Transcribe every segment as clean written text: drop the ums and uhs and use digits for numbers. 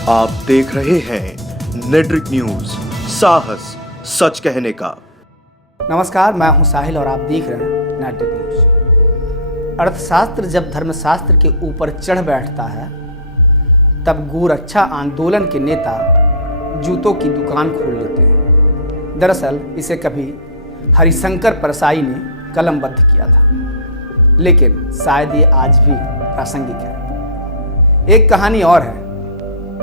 आप देख रहे हैं नेट्रिक न्यूज, साहस सच कहने का। नमस्कार, मैं हूं साहिल और आप देख रहे हैं नेट्रिक न्यूज। अर्थशास्त्र जब धर्मशास्त्र के ऊपर चढ़ बैठता है तब गोरक्षा आंदोलन के नेता जूतों की दुकान खोल लेते हैं। दरअसल इसे कभी हरिशंकर परसाई ने कलमबद्ध किया था, लेकिन शायद ये आज भी प्रासंगिक है। एक कहानी और है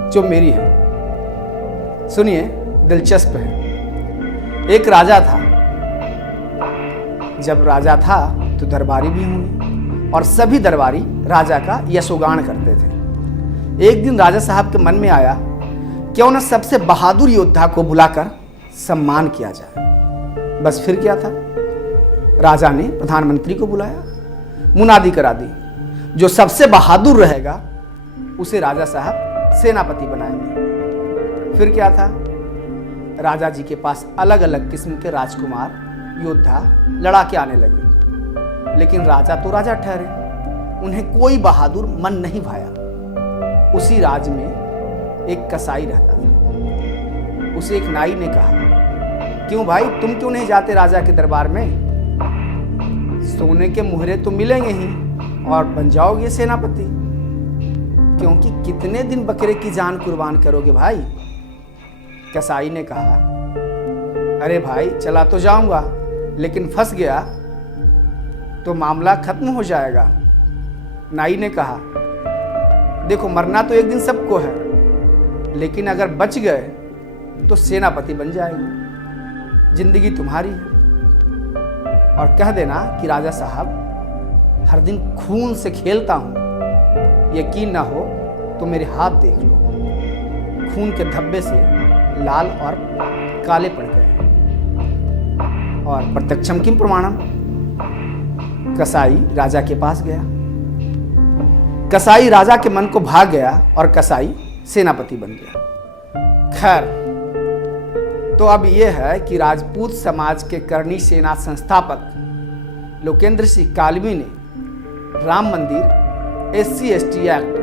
जो मेरी है, सुनिए, दिलचस्प है। एक राजा था। जब राजा था तो दरबारी भी होंगे और सभी दरबारी राजा का यशोगान करते थे। एक दिन राजा साहब के मन में आया क्यों न सबसे बहादुर योद्धा को बुलाकर सम्मान किया जाए। बस फिर क्या था, राजा ने प्रधानमंत्री को बुलाया, मुनादी करा दी, जो सबसे बहादुर रहेगा उसे राजा साहब सेनापति बनाएंगे। फिर क्या था, राजा जी के पास अलग अलग किस्म के राजकुमार योद्धा लड़ाके आने लगे, लेकिन राजा तो राजा ठहरे, उन्हें कोई बहादुर मन नहीं भाया। उसी राज में एक कसाई रहता था। उसे एक नाई ने कहा, क्यों भाई, तुम क्यों नहीं जाते राजा के दरबार में? सोने के मुहरे तो मिलेंगे ही और बन जाओगे सेनापति, क्योंकि कितने दिन बकरे की जान कुर्बान करोगे भाई? कसाई ने कहा, अरे भाई, चला तो जाऊंगा, लेकिन फंस गया तो मामला खत्म हो जाएगा। नाई ने कहा, देखो, मरना तो एक दिन सबको है, लेकिन अगर बच गए तो सेनापति बन जाएंगे, जिंदगी तुम्हारी है। और कह देना कि राजा साहब हर दिन खून से खेलता हूं, यकीन ना हो तो मेरे हाथ देख लो, खून के धब्बे से लाल और काले पड़ गए हैं। और प्रत्यक्षम किम प्रमाणम। कसाई राजा के पास गया। कसाई राजा के मन को भाग गया और कसाई सेनापति बन गया। खैर, तो अब यह है कि राजपूत समाज के करणी सेना संस्थापक लोकेंद्र सिंह कालवी ने राम मंदिर, SC/ST एक्ट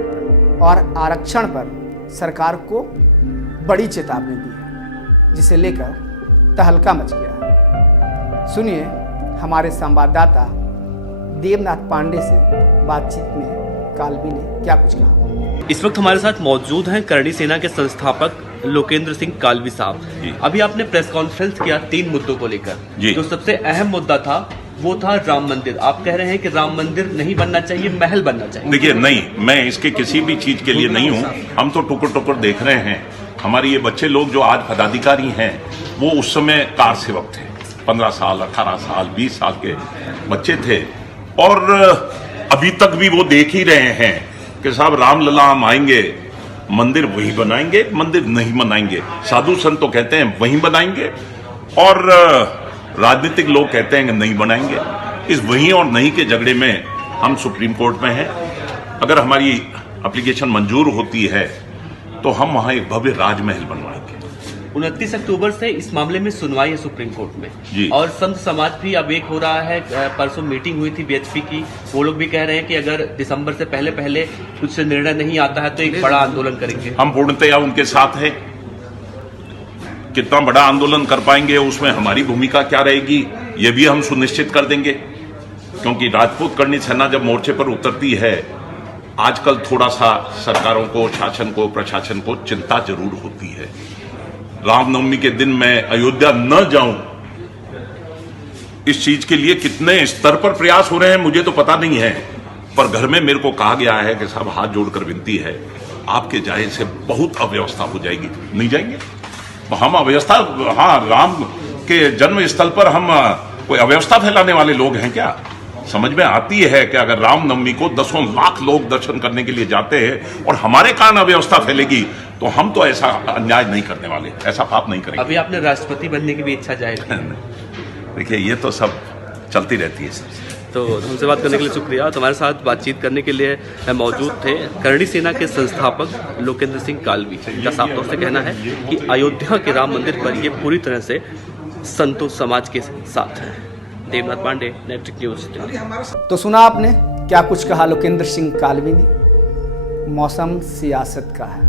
और आरक्षण पर सरकार को बड़ी चेतावनी दी है, जिसे लेकर तहलका मच गया है। सुनिए, हमारे संवाददाता देवनाथ पांडे से बातचीत में कालवी ने क्या कुछ कहा। इस वक्त हमारे साथ मौजूद हैं करणी सेना के संस्थापक लोकेंद्र सिंह कालवी साहब। अभी आपने प्रेस कॉन्फ्रेंस किया 3 मुद्दों को लेकर। जो सबसे अहम मुद्दा था वो था राम मंदिर। आप कह रहे हैं कि राम मंदिर नहीं बनना चाहिए, महल बनना चाहिए। देखिए, नहीं, मैं इसके किसी भी चीज के लिए नहीं हूँ। हम तो टुकुर टुकुर देख रहे हैं। हमारे ये बच्चे लोग जो आज पदाधिकारी हैं वो उस समय कार सेवक थे। 15 साल, 18 साल, 20 साल के बच्चे थे, और अभी तक भी वो देख ही रहे हैं कि साहब रामलला हम आएंगे, मंदिर वही बनाएंगे, मंदिर नहीं बनाएंगे। साधु संत तो कहते हैं वही बनाएंगे, और राजनीतिक लोग कहते हैं कि नहीं बनाएंगे। इस वही और नहीं के झगड़े में हम सुप्रीम कोर्ट में हैं। अगर हमारी एप्लीकेशन मंजूर होती है तो हम वहां एक भव्य राजमहल बनवाएंगे। 29 अक्टूबर से इस मामले में सुनवाई है सुप्रीम कोर्ट में जी। और संत समाज भी अवेक हो रहा है। परसों मीटिंग हुई थी BHP की, वो लोग भी कह रहे हैं कि अगर दिसंबर से पहले कुछ निर्णय नहीं आता है तो एक बड़ा आंदोलन करेंगे। हम पूर्णतया उनके साथ हैं। कितना बड़ा आंदोलन कर पाएंगे, उसमें हमारी भूमिका क्या रहेगी, ये भी हम सुनिश्चित कर देंगे। क्योंकि राजपूत करणी सेना जब मोर्चे पर उतरती है, आजकल थोड़ा सा सरकारों को, शासन को, प्रशासन को चिंता जरूर होती है। रामनवमी के दिन मैं अयोध्या न जाऊं, इस चीज के लिए कितने स्तर पर प्रयास हो रहे हैं मुझे तो पता नहीं है, पर घर में मेरे को कहा गया है कि साहब हाथ जोड़कर विनती है, आपके जाने से बहुत अव्यवस्था हो जाएगी। नहीं जाएंगे हम अव्यवस्था? हाँ, राम के जन्म स्थल पर हम कोई अव्यवस्था फैलाने वाले लोग हैं क्या? समझ में आती है कि अगर रामनवमी को 10 लाख लोग दर्शन करने के लिए जाते हैं और हमारे कारण अव्यवस्था फैलेगी, तो हम तो ऐसा अन्याय नहीं करने वाले, ऐसा पाप नहीं करेंगे। अभी आपने राष्ट्रपति बनने की भी इच्छा जाहिर की। देखिए, ये तो सब चलती रहती है। तो हमसे बात करने के लिए शुक्रिया। तो हमारे साथ बातचीत करने के लिए मौजूद थे करणी सेना के संस्थापक लोकेंद्र सिंह कालवी, जिनका साफ तौर से कहना है कि अयोध्या के राम मंदिर पर ये पूरी तरह से संतो समाज के साथ है। देवनाथ पांडे, नेट्रिक न्यूज। तो सुना आपने क्या कुछ कहा लोकेंद्र सिंह कालवी ने। मौसम सियासत का है।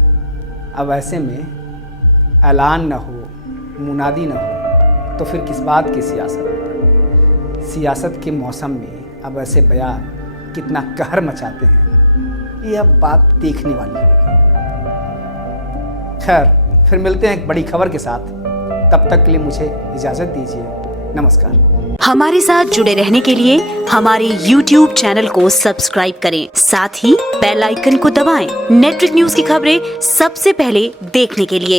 अब ऐसे में ऐलान न हो, मुनादी न हो, तो फिर किस बात की सियासत। सियासत के मौसम में अब ऐसे बयान कितना कहर मचाते हैं, ये अब बात देखने वाली होगी। खैर, फिर मिलते हैं एक बड़ी खबर के साथ। तब तक के लिए मुझे इजाज़त दीजिए। नमस्कार। हमारे साथ जुड़े रहने के लिए हमारे YouTube चैनल को सब्सक्राइब करें, साथ ही बेल आइकन को दबाएं। नेट्रिक न्यूज की खबरें सबसे पहले देखने के लिए।